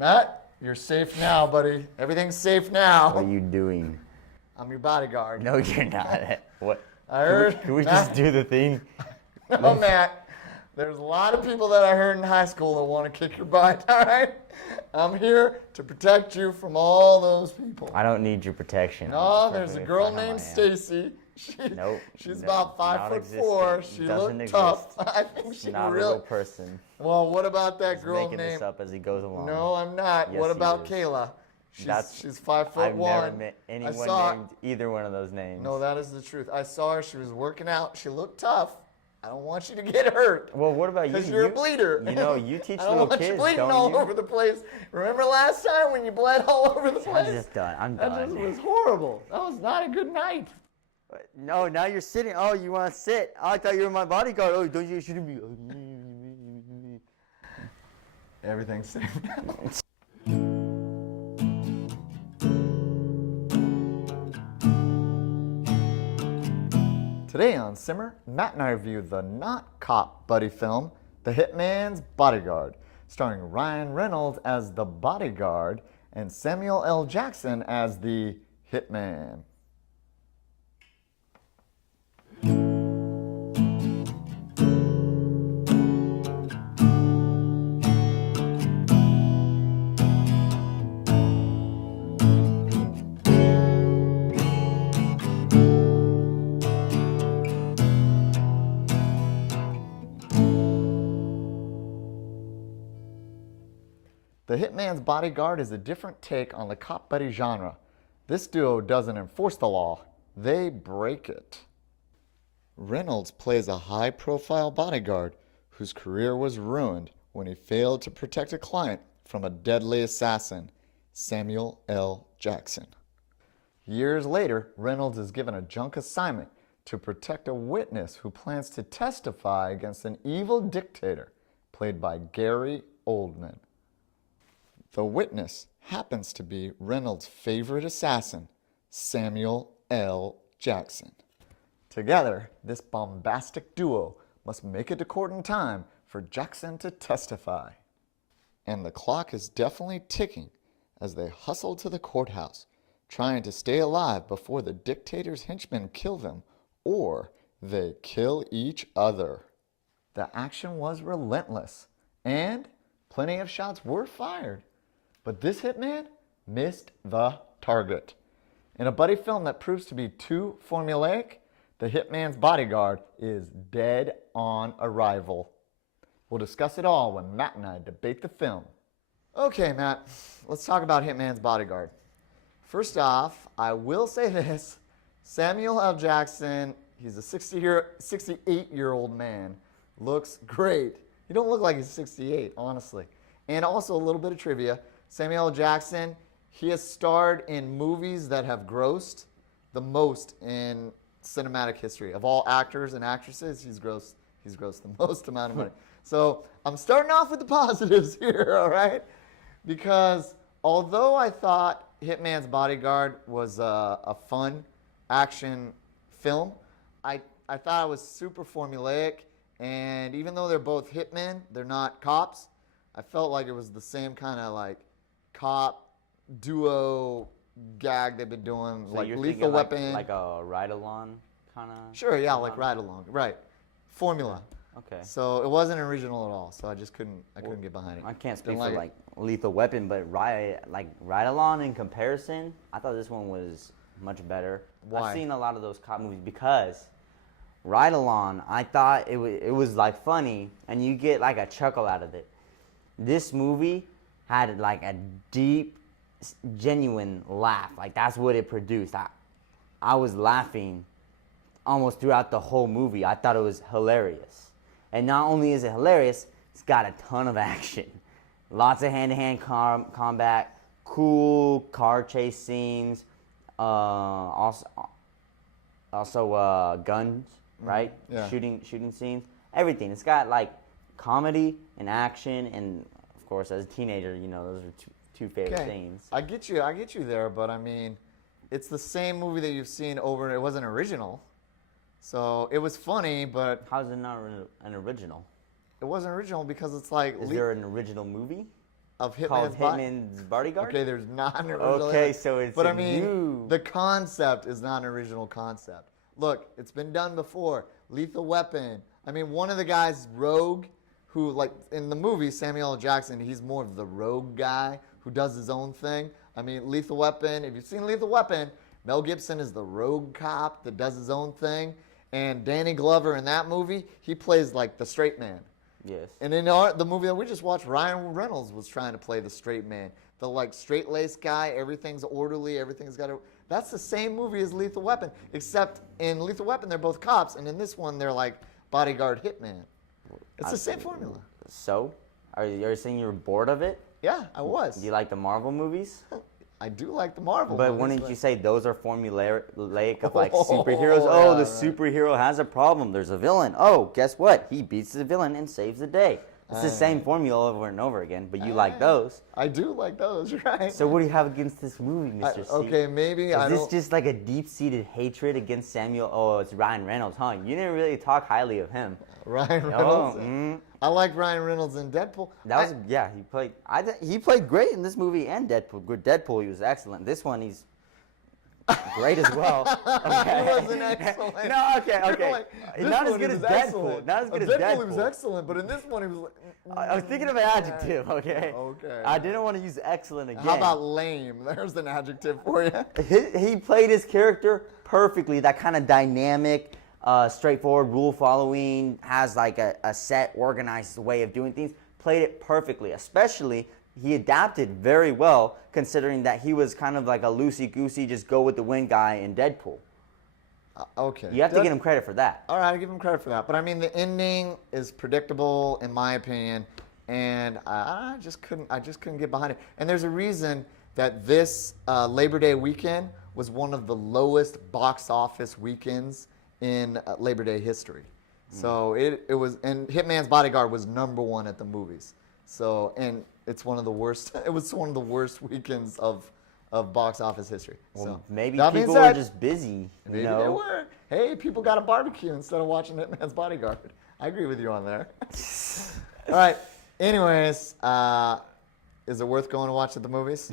Matt, you're safe now, buddy. Everything's safe now. What are you doing? I'm your bodyguard. No, you're not. What? I heard. Can we just do the thing? No, Matt. There's a lot of people that I heard in high school that want to kick your butt, all right? I'm here to protect you from all those people. I don't need your protection. No, there's a girl named Stacy. Nope. She's about 5'4". She looked tough. I think she's not a real person. Well, what about that He's girl making named? this up as he goes along. No, I'm not. Yes, What he about is. Kayla? She's 5'1". I've never met anyone named either one of those names. No, that is the truth. I saw her. She was working out. She looked tough. I don't want you to get hurt. Well, what about you? Because you're a bleeder. You know, you teach I don't little want kids, you bleeding don't all you? over the place. Remember last time when you bled all over the place? I'm just done. I'm That done. just was horrible. That was not a good night. No, now you're sitting. Oh, you want to sit? Oh, I thought you were my bodyguard. Oh, don't you shouldn't be. Everything's safe now. Today on SIMR, Matt and I review the not cop buddy film, The Hitman's Bodyguard, starring Ryan Reynolds as the bodyguard and Samuel L. Jackson as the hitman. The Hitman's Bodyguard is a different take on the cop buddy genre. This duo doesn't enforce the law, they break it. Reynolds plays a high-profile bodyguard whose career was ruined when he failed to protect a client from a deadly assassin, Samuel L. Jackson. Years later, Reynolds is given a junk assignment to protect a witness who plans to testify against an evil dictator, played by Gary Oldman. The witness happens to be Reynolds' favorite assassin, Samuel L. Jackson. Together, this bombastic duo must make it to court in time for Jackson to testify. And the clock is definitely ticking as they hustle to the courthouse, trying to stay alive before the dictator's henchmen kill them or they kill each other. The action was relentless and plenty of shots were fired. But this hitman missed the target. In a buddy film that proves to be too formulaic, The Hitman's Bodyguard is dead on arrival. We'll discuss it all when Matt and I debate the film. Okay, Matt, let's talk about Hitman's Bodyguard. First off, I will say this. Samuel L. Jackson, he's a 68-year-old man, looks great. He don't look like he's 68, honestly. And also a little bit of trivia. Samuel L. Jackson, he has starred in movies that have grossed the most in cinematic history. Of all actors and actresses, he's grossed the most amount of money. So I'm starting off with the positives here, all right? Because although I thought Hitman's Bodyguard was a fun action film, I thought it was super formulaic. And even though they're both hitmen, they're not cops, I felt like it was the same kind of like cop duo gag they've been doing, So like you're Lethal thinking Weapon. like a ride-along kind of? Sure, yeah, like ride along, right? Formula. Okay. So it wasn't original at all. So I just couldn't get behind it. I can't speak Didn't for like like Lethal Weapon, but ride-along in comparison, I thought this one was much better. Why? I've seen a lot of those cop movies because ride-along, I thought it was like funny and you get like a chuckle out of it. This movie had like a deep, genuine laugh. Like that's what it produced. I was laughing almost throughout the whole movie. I thought it was hilarious. And not only is it hilarious, it's got a ton of action. Lots of hand-to-hand combat, cool car chase scenes, also guns, right? Yeah. Shooting scenes, everything. It's got like comedy and action, and of course, as a teenager, you know, those are two favorite things. I get you there, but I mean, it's the same movie that you've seen over. It wasn't original, so it was funny, but How's it not an original? it wasn't original because it's like Is there an original movie? of called Hitman's Hitman's Bodyguard? Okay, there's not an original. Okay, so it's but a I mean, new. the concept is not an original concept. Look, it's been done before. Lethal Weapon. I mean, one of the guys, Rogue, who like in the movie Samuel L. Jackson, he's more of the rogue guy who does his own thing. I mean, Lethal Weapon. If you've seen Lethal Weapon, Mel Gibson is the rogue cop that does his own thing, and Danny Glover in that movie, he plays like the straight man. Yes. And in the movie that we just watched, Ryan Reynolds was trying to play the straight man, the like straight-laced guy. Everything's orderly. Everything's got to. That's the same movie as Lethal Weapon, except in Lethal Weapon they're both cops, and in this one they're like bodyguard hitman. It's the same formula. So, are you saying you're bored of it? Yeah, I was. Do you like the Marvel movies? I do like the Marvel But movies. wouldn't you say those are formulaic of like Oh, superheroes? yeah, Oh, the right. superhero has a problem. There's a villain. Oh, guess what? He beats the villain and saves the day. It's the same formula over and over again, but you like those. I do like those, right? So what do you have against this movie, Mr. C? Okay, maybe I Is this don't. just like a deep-seated hatred against Samuel? Oh, it's Ryan Reynolds, huh? You didn't really talk highly of him. Ryan Oh, Reynolds. I like Ryan Reynolds in Deadpool. That was he played. He played great in this movie and Deadpool. Deadpool, he was excellent. This one, he's great as well. Okay. He wasn't excellent. No, okay. Like, this Not as one good he as was Deadpool. excellent. Not as good as Deadpool. He Deadpool. was excellent, but in this one he was like. I was thinking of an adjective. Okay. Okay. I didn't want to use excellent again. How about lame? There's an adjective for you. He played his character perfectly. That kind of dynamic, straightforward, rule following, has like a set, organized way of doing things. Played it perfectly. Especially, he adapted very well, considering that he was kind of like a loosey-goosey, just go with the wind guy in Deadpool. Okay. You have to give him credit for that. All right, I give him credit for that. But I mean, the ending is predictable, in my opinion, and I just couldn't get behind it. And there's a reason that this Labor Day weekend was one of the lowest box office weekends in Labor Day history. So it was, and Hitman's Bodyguard was #1 at the movies. So, and it's one of the worst. It was one of the worst weekends of box office history. Well, So maybe that being people were said, just busy. maybe they were. Hey, people got a barbecue instead of watching Hitman's Bodyguard. I agree with you on there. All right. Anyways, is it worth going to watch at the movies?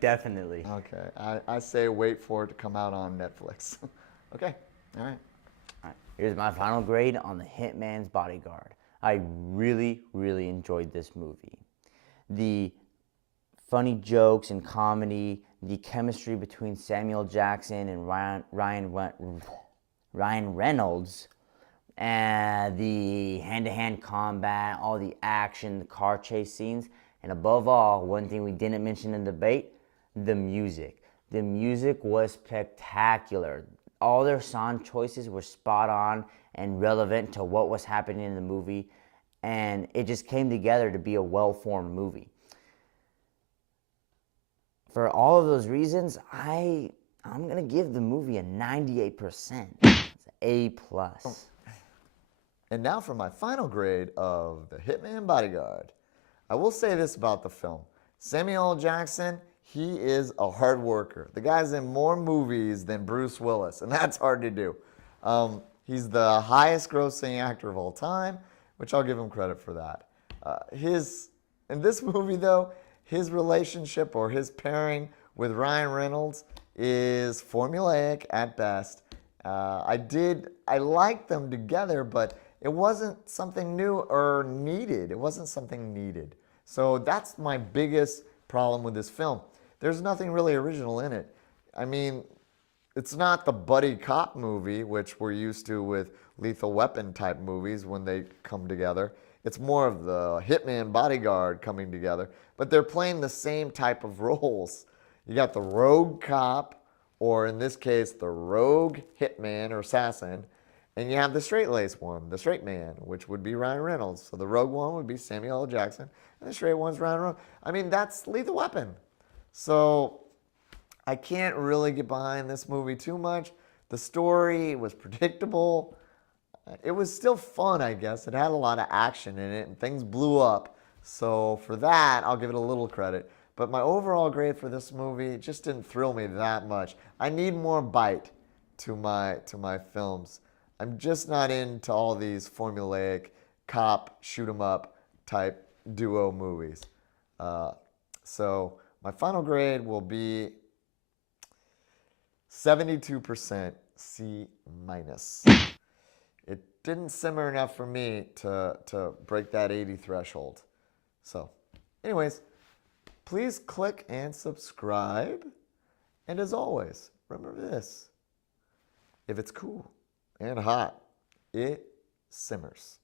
Definitely. Okay. I say wait for it to come out on Netflix. Okay. All right. All right. Here's my final grade on the Hitman's Bodyguard. I really, really enjoyed this movie. The funny jokes and comedy, the chemistry between Samuel Jackson and Ryan Reynolds, and the hand-to-hand combat, all the action, the car chase scenes, and above all, one thing we didn't mention in the debate, the music. The music was spectacular. All their song choices were spot on and relevant to what was happening in the movie, and it just came together to be a well-formed movie. For all of those reasons, I'm gonna give the movie a 98%. It's A+. And now for my final grade of The Hitman Bodyguard. I will say this about the film. Samuel L. Jackson, he is a hard worker. The guy's in more movies than Bruce Willis, and that's hard to do. He's the highest grossing actor of all time, which I'll give him credit for that. In this movie, though, his relationship or his pairing with Ryan Reynolds is formulaic at best. I liked them together, but it wasn't something new or needed. It wasn't something needed. So that's my biggest problem with this film. There's nothing really original in it. I mean, it's not the buddy cop movie, which we're used to with Lethal Weapon type movies when they come together. It's more of the Hitman Bodyguard coming together, but they're playing the same type of roles. You got the rogue cop, or in this case, the rogue hitman or assassin, and you have the straight-laced one, the straight man, which would be Ryan Reynolds. So the rogue one would be Samuel L. Jackson, and the straight one's Ryan Reynolds. I mean, that's Lethal Weapon. So I can't really get behind this movie too much. The story was predictable. It was still fun, I guess. It had a lot of action in it, and things blew up. So for that, I'll give it a little credit. But my overall grade for this movie just didn't thrill me that much. I need more bite to my films. I'm just not into all these formulaic cop, shoot 'em up type duo movies. So my final grade will be 72% C minus. It didn't simmer enough for me to break that 80 threshold. So anyways, please click and subscribe. And as always, remember this. If it's cool and hot, it simmers.